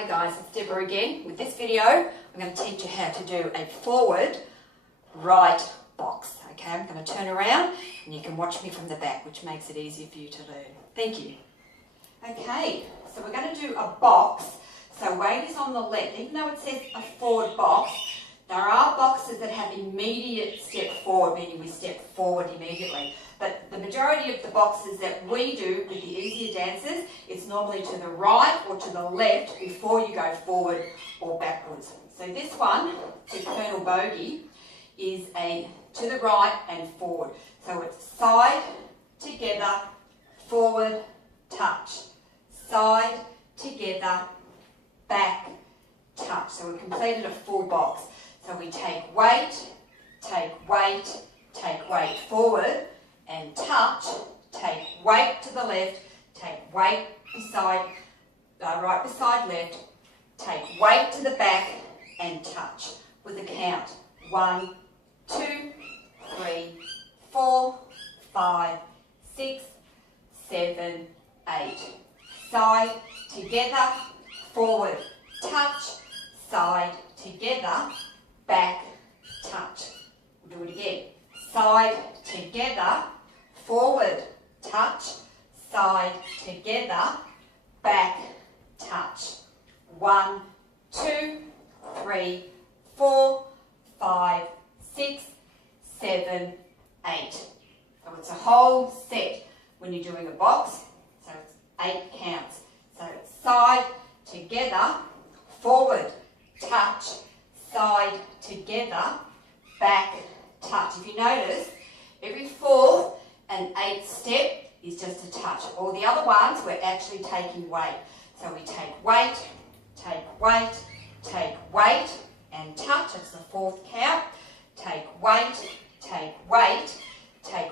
Hi guys, it's Debra again. With this video, I'm going to teach you how to do a forward right box. Okay, I'm going to turn around and you can watch me from the back, which makes it easier for you to learn. Thank you. Okay, so we're going to do a box. So weight is on the left. Even though it says a forward box, there are boxes that have immediate step forward, meaning we step forward immediately. But the majority of the boxes that we do with the easier dancers, it's normally to the right or to the left before you go forward or backwards. So this one, to Colonel Bogey, is a to the right and forward. So it's side, together, forward, touch. Side, together, back, touch. So we've completed a full box. So we take weight, forward, and touch, take weight to the left, take weight beside, right beside left, take weight to the back, and touch with a count. 1, 2, 3, 4, 5, 6, 7, 8. Side, together, forward, touch, side, together, back, touch. We'll do it again. Side, together, forward, touch, side, together, back, touch. 1, 2, 3, 4, 5, 6, 7, 8. So it's a whole set when you're doing a box. So it's 8 counts. So it's side, together, forward, touch, side, together, back, touch. If you notice, every 4th and 8th step is just a touch. All the other ones, we're actually taking weight. So we take weight, and touch. That's the 4th count. Take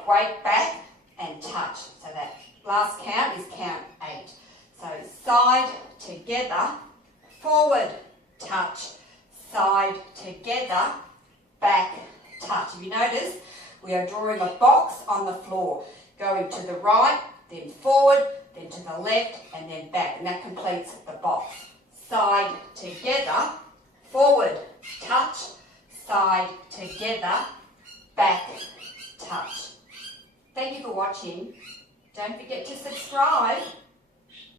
weight back, and touch. So that last count is count 8. So side, together, forward, touch, side, together, back, touch. If you notice, we are drawing a box on the floor, going to the right, then forward, then to the left, and then back, and that completes the box. Side, together, forward, touch, side, together, back, touch. Thank you for watching. Don't forget to subscribe.